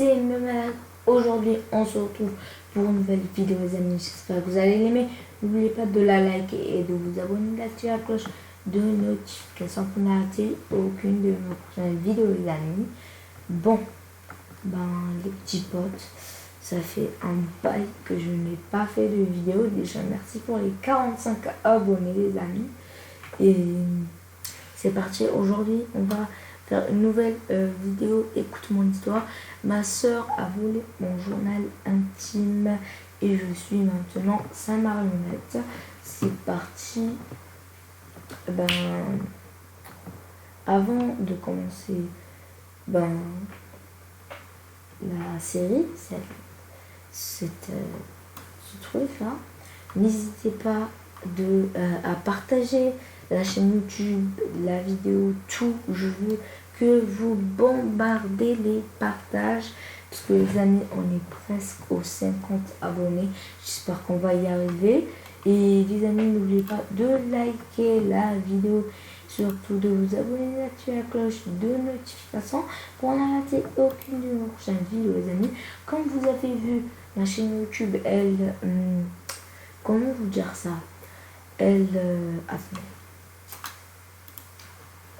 c'est me malade. Aujourd'hui, on se retrouve pour une nouvelle vidéo, les amis. J'espère que vous allez l'aimer. N'oubliez pas de la liker et de vous abonner, d'activer la cloche de notification pour ne rater aucune de nos prochaines vidéos, les amis. Bon, les petits potes, ça fait un bail que je n'ai pas fait de vidéo. Déjà, merci pour les 45 abonnés, les amis. Et c'est parti. Aujourd'hui, on va faire une nouvelle vidéo. Écoute mon histoire. Ma soeur a volé mon journal intime et je suis maintenant sa marionnette. C'est parti. Avant de commencer la série, ce truc là, n'hésitez pas à partager la chaîne YouTube, la vidéo, tout. Je veux que vous bombardez les partages parce que les amis, on est presque aux 50 abonnés. J'espère qu'on va y arriver. Et les amis, n'oubliez pas de liker la vidéo, surtout de vous abonner, d'activer la cloche de notification pour ne rater aucune de nos prochaines vidéos, les amis. Comme vous avez vu, ma chaîne YouTube, comment vous dire ça,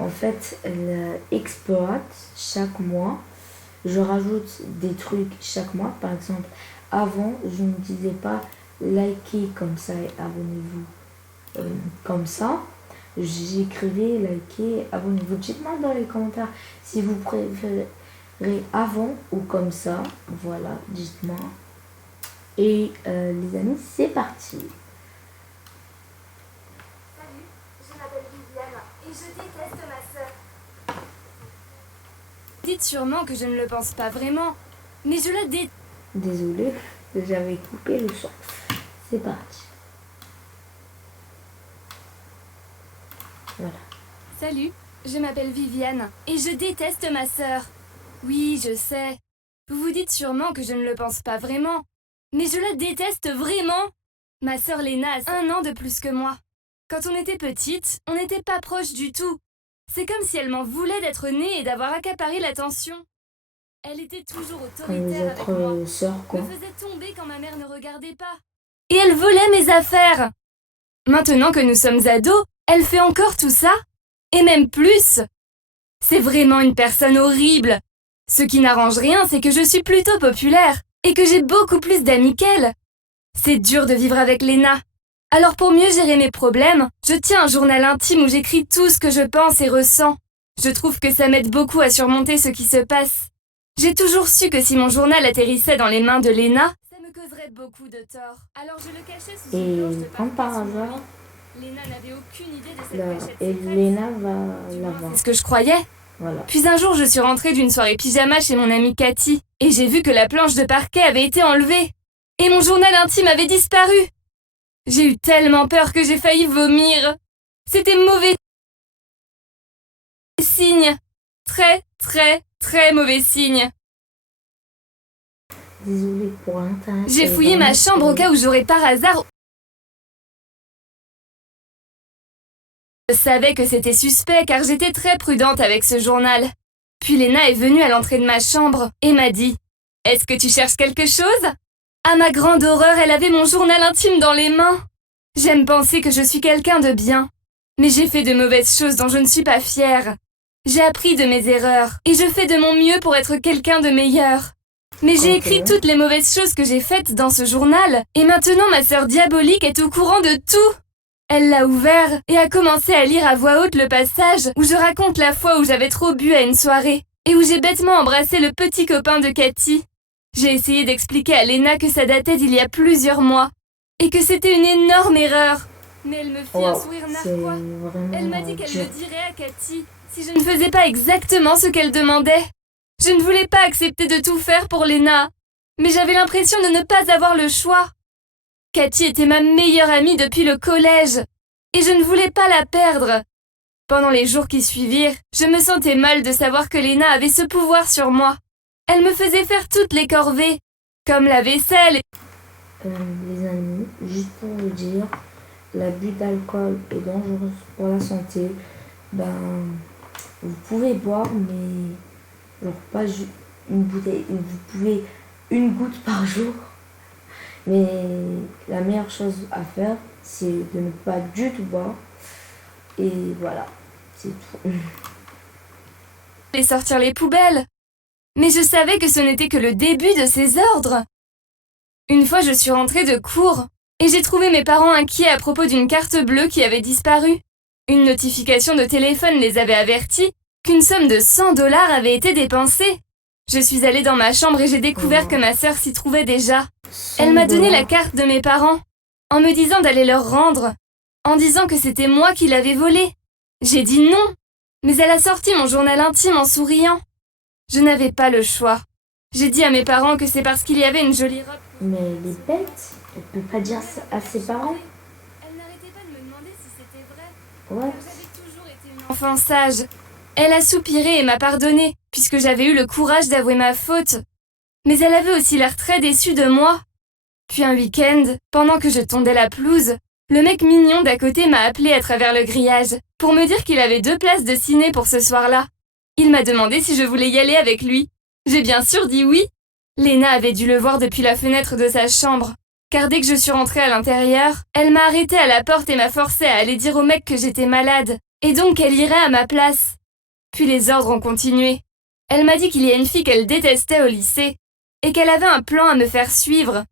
en fait, elle exploite chaque mois. Je rajoute des trucs chaque mois. Par exemple, avant, je ne disais pas likez comme ça et abonnez-vous comme ça. J'écrivais likez, abonnez-vous. Dites-moi dans les commentaires si vous préférez avant ou comme ça. Voilà, dites-moi. Et les amis, c'est parti. Et je déteste ma sœur. Dites sûrement que je ne le pense pas vraiment, mais je la déteste. Désolée, j'avais coupé le son. C'est parti. Voilà. Salut, je m'appelle Viviane et je déteste ma sœur. Oui, je sais. Vous vous dites sûrement que je ne le pense pas vraiment, mais je la déteste vraiment. Ma sœur Léna a 1 an de plus que moi. Quand on était petite, on n'était pas proches du tout. C'est comme si elle m'en voulait d'être née et d'avoir accaparé l'attention. Elle était toujours autoritaire avec moi, me faisait tomber quand ma mère ne regardait pas. Et elle volait mes affaires. Maintenant que nous sommes ados, elle fait encore tout ça, et même plus. C'est vraiment une personne horrible. Ce qui n'arrange rien, c'est que je suis plutôt populaire et que j'ai beaucoup plus d'amis qu'elle. C'est dur de vivre avec Léna. Alors pour mieux gérer mes problèmes, je tiens un journal intime où j'écris tout ce que je pense et ressens. Je trouve que ça m'aide beaucoup à surmonter ce qui se passe. J'ai toujours su que si mon journal atterrissait dans les mains de Léna, ça me causerait beaucoup de tort. Alors je le cachais sous une planche de comme par parquet sur le hasard, lit. Léna n'avait aucune idée de cette cachette et secrète. Léna va l'avoir. C'est ce que je croyais. Voilà. Puis un jour, je suis rentrée d'une soirée pyjama chez mon amie Cathy, et j'ai vu que la planche de parquet avait été enlevée. Et mon journal intime avait disparu. J'ai eu tellement peur que j'ai failli vomir. C'était mauvais signe. Très, très, très mauvais signe. Désolée pour l'internet. J'ai fouillé ma chambre au cas où j'aurais par hasard... Je savais que c'était suspect car j'étais très prudente avec ce journal. Puis Léna est venue à l'entrée de ma chambre et m'a dit « Est-ce que tu cherches quelque chose ?» À ma grande horreur, elle avait mon journal intime dans les mains. J'aime penser que je suis quelqu'un de bien, mais j'ai fait de mauvaises choses dont je ne suis pas fière. J'ai appris de mes erreurs et je fais de mon mieux pour être quelqu'un de meilleur. Mais j'ai écrit toutes les mauvaises choses que j'ai faites dans ce journal et maintenant ma sœur diabolique est au courant de tout. Elle l'a ouvert et a commencé à lire à voix haute le passage où je raconte la fois où j'avais trop bu à une soirée et où j'ai bêtement embrassé le petit copain de Cathy. J'ai essayé d'expliquer à Léna que ça datait d'il y a plusieurs mois et que c'était une énorme erreur. Mais elle me fit un sourire narquois. Elle m'a dit qu'elle le dirait à Cathy si je ne faisais pas exactement ce qu'elle demandait. Je ne voulais pas accepter de tout faire pour Léna, mais j'avais l'impression de ne pas avoir le choix. Cathy était ma meilleure amie depuis le collège et je ne voulais pas la perdre. Pendant les jours qui suivirent, je me sentais mal de savoir que Léna avait ce pouvoir sur moi. Elle me faisait faire toutes les corvées, comme la vaisselle. Les amis, juste pour vous dire, l'abus d'alcool est dangereux pour la santé. Vous pouvez boire, mais genre une bouteille, vous pouvez une goutte par jour. Mais la meilleure chose à faire, c'est de ne pas du tout boire. Et voilà, c'est tout. Et sortir les poubelles. Mais je savais que ce n'était que le début de ses ordres. Une fois, je suis rentrée de cours et j'ai trouvé mes parents inquiets à propos d'une carte bleue qui avait disparu. Une notification de téléphone les avait avertis qu'une somme de 100 $ avait été dépensée. Je suis allée dans ma chambre et j'ai découvert que ma sœur s'y trouvait déjà. Elle m'a donné la carte de mes parents, en me disant d'aller leur rendre, en disant que c'était moi qui l'avais volée. J'ai dit non, mais elle a sorti mon journal intime en souriant. Je n'avais pas le choix. J'ai dit à mes parents que c'est parce qu'il y avait une jolie robe. Mais les bêtes, elle peut pas dire ça à ses parents. Elle n'arrêtait pas de me demander si c'était vrai. Ouais. J'avais toujours été une enfant sage. Elle a soupiré et m'a pardonné, puisque j'avais eu le courage d'avouer ma faute. Mais elle avait aussi l'air très déçue de moi. Puis un week-end, pendant que je tondais la pelouse, le mec mignon d'à côté m'a appelé à travers le grillage pour me dire qu'il avait 2 places de ciné pour ce soir-là. Il m'a demandé si je voulais y aller avec lui. J'ai bien sûr dit oui. Léna avait dû le voir depuis la fenêtre de sa chambre, car dès que je suis rentrée à l'intérieur, elle m'a arrêtée à la porte et m'a forcé à aller dire au mec que j'étais malade, et donc qu'elle irait à ma place. Puis les ordres ont continué. Elle m'a dit qu'il y a une fille qu'elle détestait au lycée, et qu'elle avait un plan à me faire suivre.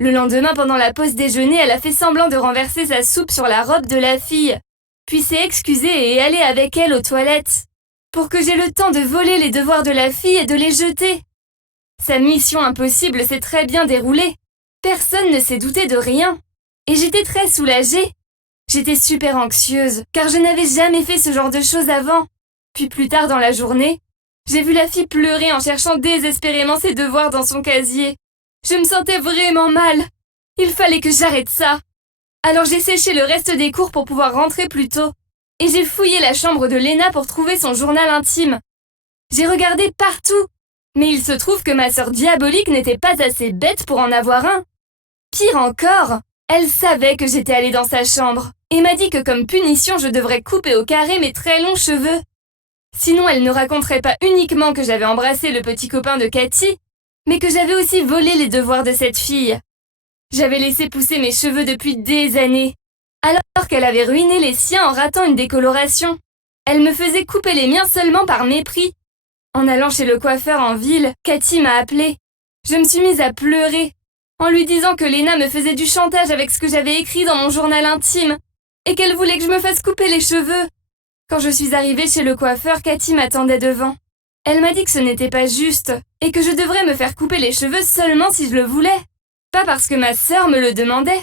Le lendemain, pendant la pause déjeuner, elle a fait semblant de renverser sa soupe sur la robe de la fille, puis s'est excusée et est allée avec elle aux toilettes, pour que j'ai le temps de voler les devoirs de la fille et de les jeter. Sa mission impossible s'est très bien déroulée. Personne ne s'est douté de rien. Et j'étais très soulagée. J'étais super anxieuse, car je n'avais jamais fait ce genre de choses avant. Puis plus tard dans la journée, j'ai vu la fille pleurer en cherchant désespérément ses devoirs dans son casier. Je me sentais vraiment mal. Il fallait que j'arrête ça. Alors j'ai séché le reste des cours pour pouvoir rentrer plus tôt. Et j'ai fouillé la chambre de Léna pour trouver son journal intime. J'ai regardé partout. Mais il se trouve que ma sœur diabolique n'était pas assez bête pour en avoir un. Pire encore, elle savait que j'étais allée dans sa chambre et m'a dit que comme punition je devrais couper au carré mes très longs cheveux. Sinon elle ne raconterait pas uniquement que j'avais embrassé le petit copain de Cathy, mais que j'avais aussi volé les devoirs de cette fille. J'avais laissé pousser mes cheveux depuis des années, alors qu'elle avait ruiné les siens en ratant une décoloration. Elle me faisait couper les miens seulement par mépris. En allant chez le coiffeur en ville, Cathy m'a appelée. Je me suis mise à pleurer, en lui disant que Léna me faisait du chantage avec ce que j'avais écrit dans mon journal intime, et qu'elle voulait que je me fasse couper les cheveux. Quand je suis arrivée chez le coiffeur, Cathy m'attendait devant. Elle m'a dit que ce n'était pas juste, et que je devrais me faire couper les cheveux seulement si je le voulais, pas parce que ma sœur me le demandait.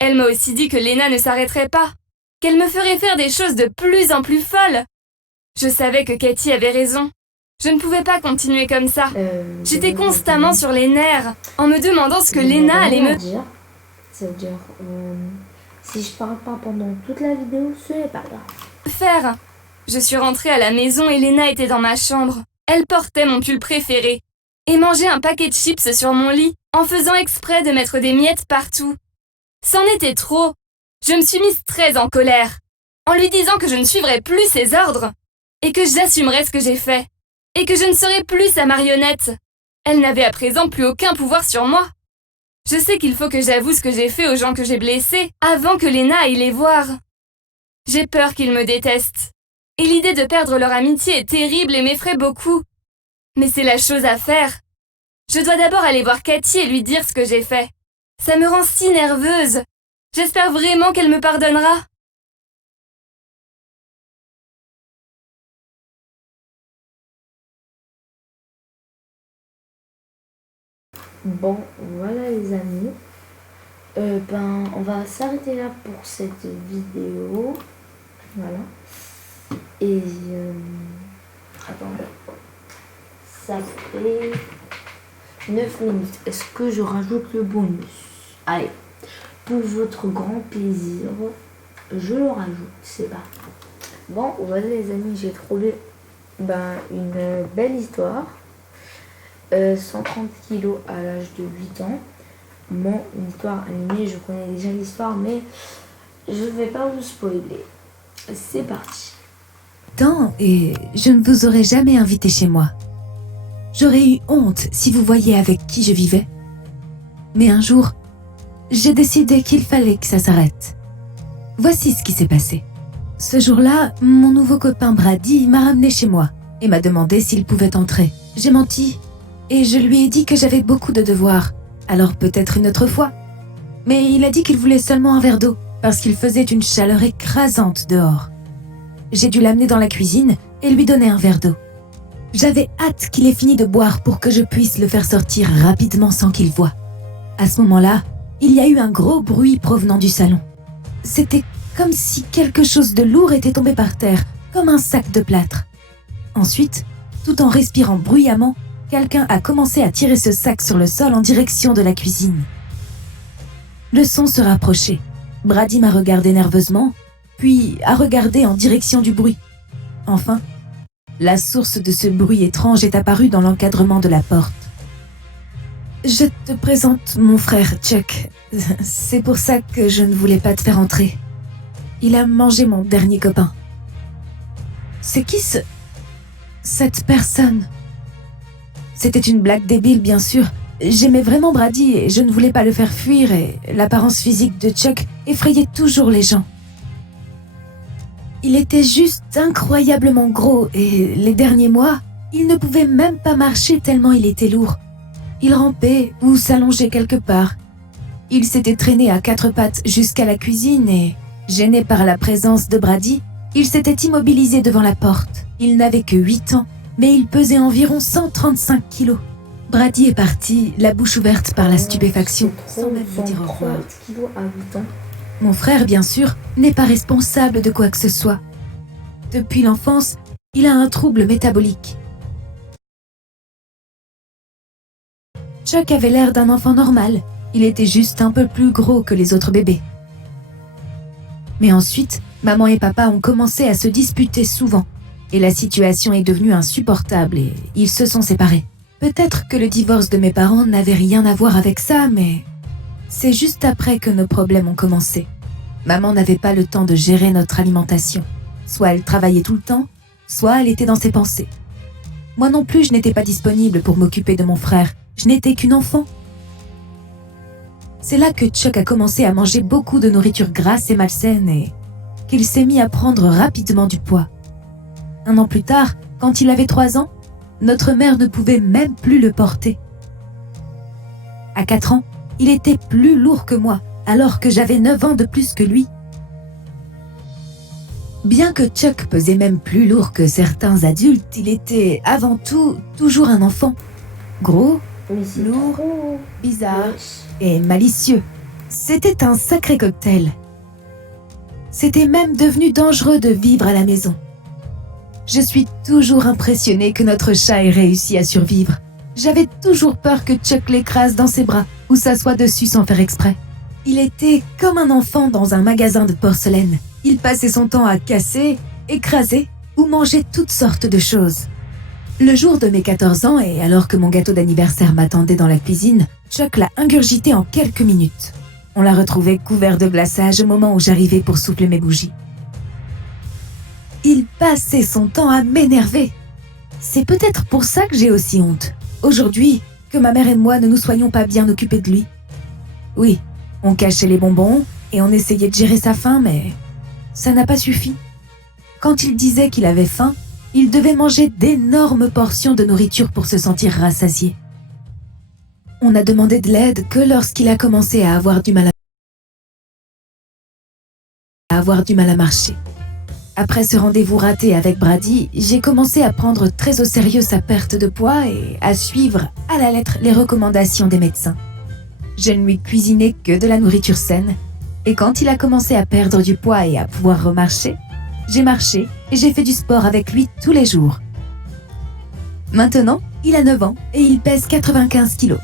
Elle m'a aussi dit que Léna ne s'arrêterait pas, qu'elle me ferait faire des choses de plus en plus folles. Je savais que Cathy avait raison. Je ne pouvais pas continuer comme ça. J'étais constamment sur les nerfs, en me demandant ce que Léna allait me dire. Ça veut dire, si je parle pas pendant toute la vidéo, ce n'est pas grave. faire. Je suis rentrée à la maison et Léna était dans ma chambre. Elle portait mon pull préféré et mangeait un paquet de chips sur mon lit, en faisant exprès de mettre des miettes partout. C'en était trop. Je me suis mise très en colère, en lui disant que je ne suivrais plus ses ordres, et que j'assumerais ce que j'ai fait. Et que je ne serais plus sa marionnette. Elle n'avait à présent plus aucun pouvoir sur moi. Je sais qu'il faut que j'avoue ce que j'ai fait aux gens que j'ai blessés avant que Léna aille les voir. J'ai peur qu'ils me détestent. Et l'idée de perdre leur amitié est terrible et m'effraie beaucoup. Mais c'est la chose à faire. Je dois d'abord aller voir Cathy et lui dire ce que j'ai fait. Ça me rend si nerveuse. J'espère vraiment qu'elle me pardonnera. Bon, voilà les amis. On va s'arrêter là pour cette vidéo. Voilà. Et attendez. Ça fait 9 minutes. Est-ce que je rajoute le bonus? Allez. Pour votre grand plaisir, je le rajoute. C'est pas. Bon, voilà les amis, j'ai trouvé une belle histoire. 130 kilos à l'âge de 8 ans. Bon, une histoire animée, je connais déjà l'histoire, mais je ne vais pas vous spoiler. C'est parti. Et je ne vous aurais jamais invité chez moi. J'aurais eu honte si vous voyiez avec qui je vivais. Mais un jour, j'ai décidé qu'il fallait que ça s'arrête. Voici ce qui s'est passé. Ce jour-là, mon nouveau copain Brady m'a ramené chez moi et m'a demandé s'il pouvait entrer. J'ai menti et je lui ai dit que j'avais beaucoup de devoirs, alors peut-être une autre fois. Mais il a dit qu'il voulait seulement un verre d'eau parce qu'il faisait une chaleur écrasante dehors. J'ai dû l'amener dans la cuisine et lui donner un verre d'eau. J'avais hâte qu'il ait fini de boire pour que je puisse le faire sortir rapidement sans qu'il voie. À ce moment-là, il y a eu un gros bruit provenant du salon. C'était comme si quelque chose de lourd était tombé par terre, comme un sac de plâtre. Ensuite, tout en respirant bruyamment, quelqu'un a commencé à tirer ce sac sur le sol en direction de la cuisine. Le son se rapprochait. Brady m'a regardé nerveusement, puis a regardé en direction du bruit. Enfin, la source de ce bruit étrange est apparue dans l'encadrement de la porte. Je te présente mon frère Chuck. C'est pour ça que je ne voulais pas te faire entrer. Il a mangé mon dernier copain. C'est qui cette personne? C'était une blague débile, bien sûr. J'aimais vraiment Brady et je ne voulais pas le faire fuir et l'apparence physique de Chuck effrayait toujours les gens. Il était juste incroyablement gros et les derniers mois, il ne pouvait même pas marcher tellement il était lourd. Il rampait ou s'allongeait quelque part. Il s'était traîné à 4 pattes jusqu'à la cuisine et, gêné par la présence de Brady, il s'était immobilisé devant la porte. Il n'avait que 8 ans, mais il pesait environ 135 kilos. Brady est parti, la bouche ouverte par la stupéfaction, sans même me dire au revoir. Mon frère, bien sûr, n'est pas responsable de quoi que ce soit. Depuis l'enfance, il a un trouble métabolique. Chuck avait l'air d'un enfant normal. Il était juste un peu plus gros que les autres bébés. Mais ensuite, maman et papa ont commencé à se disputer souvent. Et la situation est devenue insupportable et ils se sont séparés. Peut-être que le divorce de mes parents n'avait rien à voir avec ça, mais c'est juste après que nos problèmes ont commencé. Maman n'avait pas le temps de gérer notre alimentation. Soit elle travaillait tout le temps, soit elle était dans ses pensées. Moi non plus, je n'étais pas disponible pour m'occuper de mon frère. Je n'étais qu'une enfant. C'est là que Chuck a commencé à manger beaucoup de nourriture grasse et malsaine et qu'il s'est mis à prendre rapidement du poids. 1 an plus tard, quand il avait 3 ans, notre mère ne pouvait même plus le porter. À 4 ans, il était plus lourd que moi, alors que j'avais 9 ans de plus que lui. Bien que Chuck pesait même plus lourd que certains adultes, il était avant tout toujours un enfant. Gros, lourd, bizarre et malicieux. C'était un sacré cocktail. C'était même devenu dangereux de vivre à la maison. Je suis toujours impressionnée que notre chat ait réussi à survivre. J'avais toujours peur que Chuck l'écrase dans ses bras ou s'assoie dessus sans faire exprès. Il était comme un enfant dans un magasin de porcelaine. Il passait son temps à casser, écraser ou manger toutes sortes de choses. Le jour de mes 14 ans et alors que mon gâteau d'anniversaire m'attendait dans la cuisine, Chuck l'a ingurgité en quelques minutes. On l'a retrouvé couvert de glaçage au moment où j'arrivais pour souffler mes bougies. Il passait son temps à m'énerver. C'est peut-être pour ça que j'ai aussi honte, aujourd'hui, que ma mère et moi ne nous soyons pas bien occupés de lui. Oui, on cachait les bonbons et on essayait de gérer sa faim, mais ça n'a pas suffi. Quand il disait qu'il avait faim, il devait manger d'énormes portions de nourriture pour se sentir rassasié. On n'a demandé de l'aide que lorsqu'il a commencé à avoir du mal à marcher. Après ce rendez-vous raté avec Brady, j'ai commencé à prendre très au sérieux sa perte de poids et à suivre à la lettre les recommandations des médecins. Je ne lui cuisinais que de la nourriture saine, et quand il a commencé à perdre du poids et à pouvoir remarcher, j'ai marché et j'ai fait du sport avec lui tous les jours. Maintenant, il a 9 ans et il pèse 95 kilos.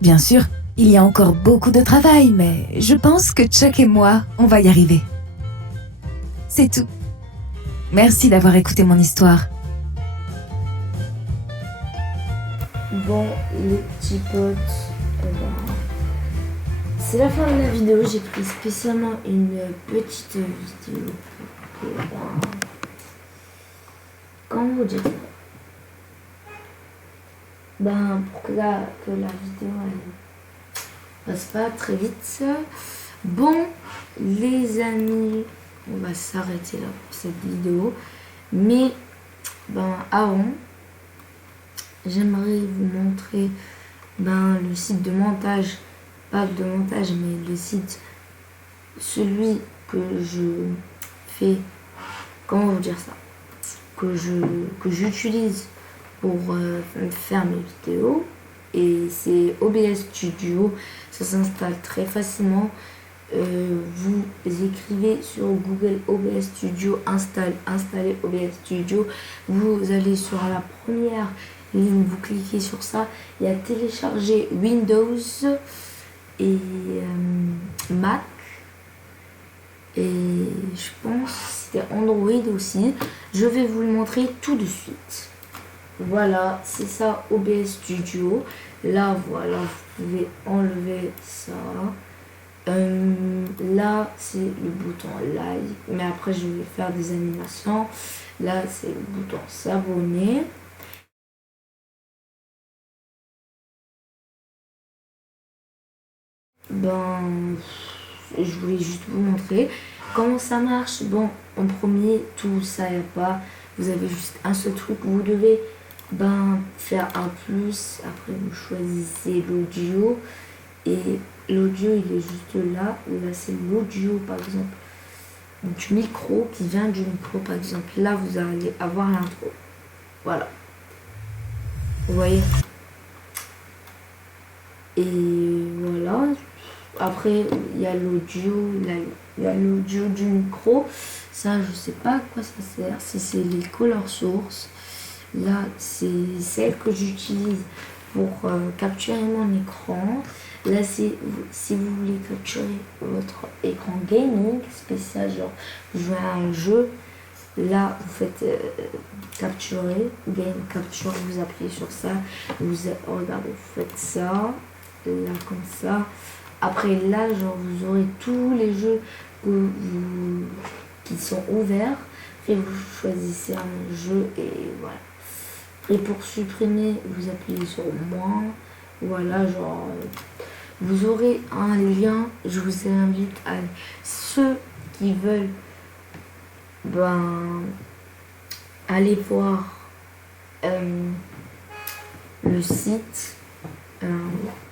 Bien sûr, il y a encore beaucoup de travail, mais je pense que Chuck et moi, on va y arriver. C'est tout. Merci d'avoir écouté mon histoire. Bon, les petits potes, c'est la fin de la vidéo. J'ai pris spécialement une petite vidéo pour que, comment vous dire, pour que la vidéo elle passe pas très vite. Bon, les amis, on va s'arrêter là pour cette vidéo. Mais avant, j'aimerais vous montrer le site de montage, pas de montage, mais le site, celui que je fais, comment vous dire ça, que j'utilise pour faire mes vidéos, et c'est OBS Studio. Ça s'installe très facilement. Vous écrivez sur Google OBS Studio, installer OBS Studio, vous allez sur la première ligne, vous cliquez sur ça, il y a télécharger Windows et Mac, et je pense que c'était Android aussi. Je vais vous le montrer tout de suite. Voilà, c'est ça OBS Studio. Là, voilà, vous pouvez enlever ça. Là, c'est le bouton like, mais après, je vais faire des animations. Là, c'est le bouton s'abonner. Je voulais juste vous montrer comment ça marche. Bon, en premier, tout ça, il n'y a pas. Vous avez juste un seul truc. Vous devez faire un plus. Après, vous choisissez l'audio. Et l'audio, il est juste là. Là, c'est l'audio, par exemple, du micro, qui vient du micro, par exemple. Là, vous allez avoir l'intro. Voilà. Vous voyez? Et voilà. Après, il y a l'audio. Il y a l'audio du micro. Ça, je sais pas à quoi ça sert. Si c'est les color sources. Là, c'est celle que j'utilise pour capturer mon écran. Là, si vous voulez capturer votre écran gaming spécial, genre jouer à un jeu, là, vous faites capturer, game capture, vous appuyez sur ça, regardez, vous faites ça, là, comme ça. Après, là, genre, vous aurez tous les jeux qui sont ouverts, et vous choisissez un jeu, et voilà. Et pour supprimer, vous appuyez sur moi. Voilà, genre, vous aurez un lien. Je vous invite à ceux qui veulent aller voir le site.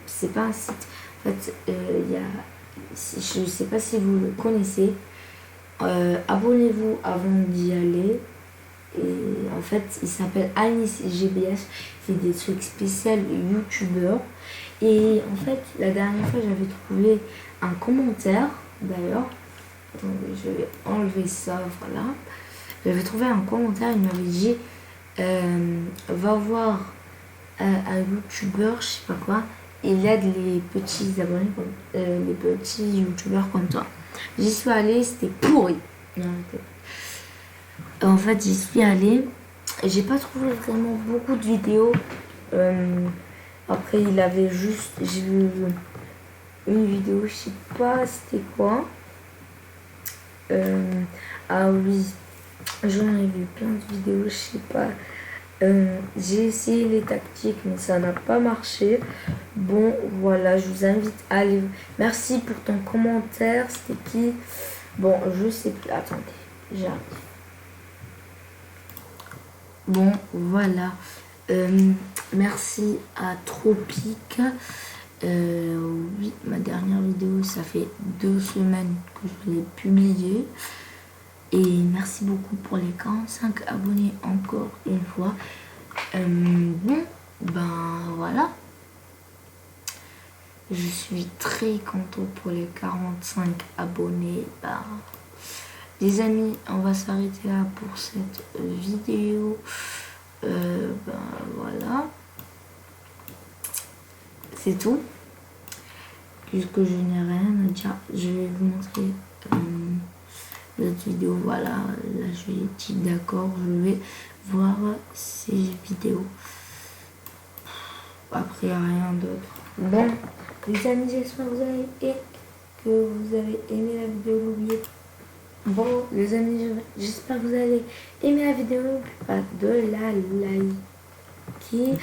C'est pas un site. En fait, je ne sais pas si vous le connaissez. Abonnez-vous avant d'y aller. Et en fait, il s'appelle Anis GBS. Il fait des trucs spéciaux youtubeurs. Et en fait, la dernière fois, j'avais trouvé un commentaire. D'ailleurs, attendez, je vais enlever ça. Voilà. J'avais trouvé un commentaire. Il m'avait dit va voir un youtubeur, je sais pas quoi. Il aide les petits abonnés, les petits youtubeurs comme toi. J'y suis allée, c'était pourri. Non, en fait, j'y suis allée. J'ai pas trouvé vraiment beaucoup de vidéos. Après, il avait juste... J'ai vu une vidéo, je sais pas c'était quoi. Ah oui, j'en ai vu plein de vidéos, je sais pas. J'ai essayé les tactiques, mais ça n'a pas marché. Bon, voilà, je vous invite à aller... Merci pour ton commentaire. C'était qui? Bon, je sais plus. Attendez, j'arrive. Bon, voilà. Merci à Tropique. Oui, ma dernière vidéo, ça fait 2 semaines que je l'ai publiée. Et merci beaucoup pour les 45 abonnés encore une fois. Voilà. Je suis très content pour les 45 abonnés. Les amis, on va s'arrêter là pour cette vidéo. Voilà. C'est tout. Puisque je n'ai rien à dire, je vais vous montrer l'autre vidéo. Voilà, là je vais dire d'accord, je vais voir ces vidéos. Après, rien d'autre. Bon, les amis, j'espère que vous avez aimé la vidéo. N'oubliez pas. Bon, les amis, j'espère que vous allez aimer la vidéo. N'oubliez pas de la liker.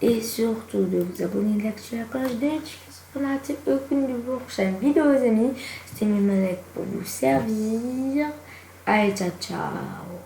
Et surtout de vous abonner, d'activer la cloche de notification pour ne rater aucune de vos prochaines vidéos, les amis. C'était Mimalek pour vous servir. Allez, ciao, ciao.